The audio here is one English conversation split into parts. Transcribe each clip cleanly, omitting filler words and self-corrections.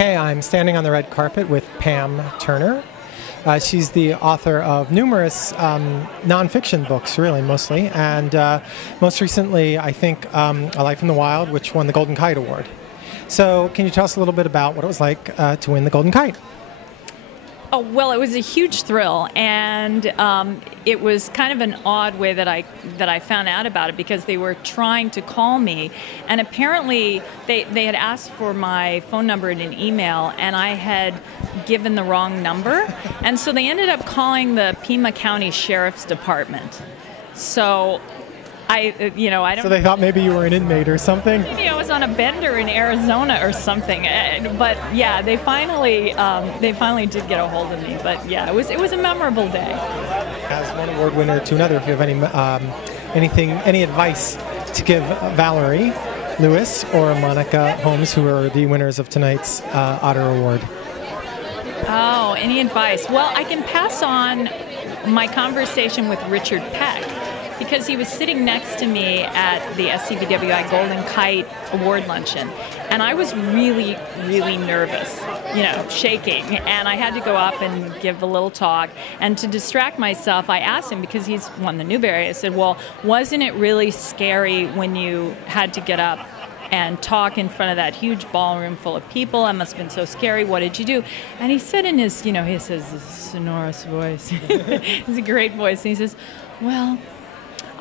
Okay, I'm standing on the red carpet with Pam Turner. She's the author of numerous nonfiction books, really, mostly, and most recently, I think, A Life in the Wild, which won the Golden Kite Award. So can you tell us a little bit about what it was like to win the Golden Kite? Oh, well, it was a huge thrill, and it was kind of an odd way that I found out about it, because they were trying to call me, and apparently they had asked for my phone number in an email, and I had given the wrong number, and so they ended up calling the Pima County Sheriff's Department. So I don't. So they thought maybe you were an inmate or something? Maybe I was on a bender in Arizona or something. But yeah, they finally did get a hold of me. But yeah, it was a memorable day. As one award winner to another, if you have any advice to give Valerie Lewis or Monica Holmes, who are the winners of tonight's Otter Award. Oh, any advice? Well, I can pass on my conversation with Richard Peck, because he was sitting next to me at the SCBWI Golden Kite Award Luncheon. And I was really, really nervous, shaking. And I had to go up and give a little talk. And to distract myself, I asked him, because he's won the Newbery, I said, well, wasn't it really scary when you had to get up and talk in front of that huge ballroom full of people? It must have been so scary. What did you do? And he said in his, he says this sonorous voice. It's a great voice. And he says, well,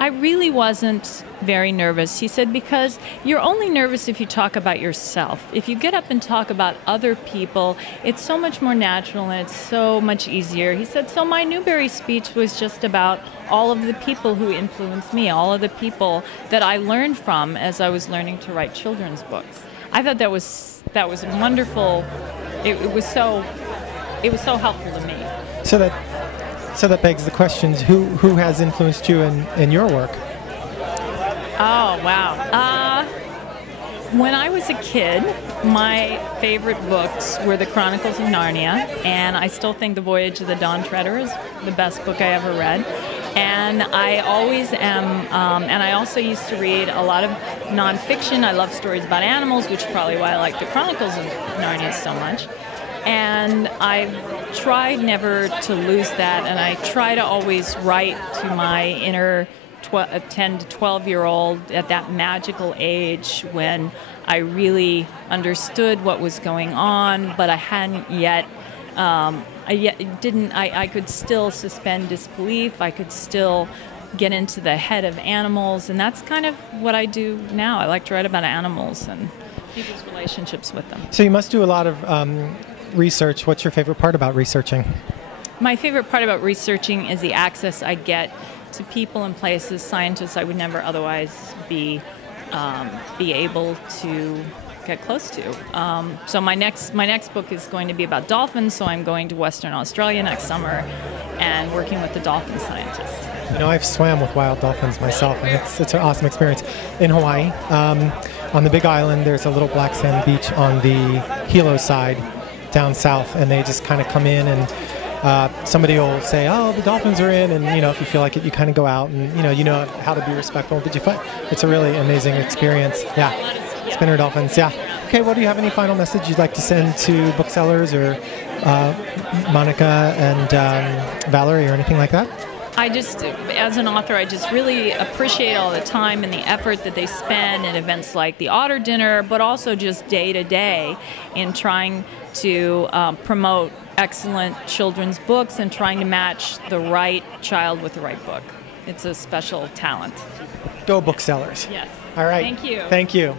I really wasn't very nervous. He said, because you're only nervous if you talk about yourself. If you get up and talk about other people, it's so much more natural and it's so much easier. He said, so my Newbery speech was just about all of the people who influenced me, all of the people that I learned from as I was learning to write children's books. I thought that was wonderful. It was so helpful to me. So that begs the questions, who has influenced you in your work? Oh, wow. When I was a kid, my favorite books were the Chronicles of Narnia, and I still think The Voyage of the Dawn Treader is the best book I ever read. And I always am, and I also used to read a lot of nonfiction. I love stories about animals, which is probably why I like the Chronicles of Narnia so much. And I've tried never to lose that, and I try to always write to my inner 10 to 12-year-old at that magical age when I really understood what was going on, but I hadn't yet, I could still suspend disbelief, I could still get into the head of animals, and that's kind of what I do now. I like to write about animals and people's relationships with them. So you must do a lot of research. What's your favorite part about researching? My favorite part about researching is the access I get to people and places, scientists I would never otherwise be able to get close to. So my next book is going to be about dolphins, so I'm going to Western Australia next summer and working with the dolphin scientists. I've swam with wild dolphins myself, and it's an awesome experience. In Hawaii, on the Big Island, there's a little black sand beach on the Hilo side, down south, and they just kind of come in, and somebody will say, oh, the dolphins are in, and if you feel like it, you kind of go out, and you know how to be respectful. But it's a really amazing experience. Yeah, spinner dolphins. Yeah. Okay. Well, do you have any final message you'd like to send to booksellers or Monica and Valerie or anything like that? As an author, I just really appreciate all the time and the effort that they spend in events like the Otter Dinner, but also just day to day in trying to promote excellent children's books and trying to match the right child with the right book. It's a special talent. Go booksellers. Yes. All right. Thank you. Thank you.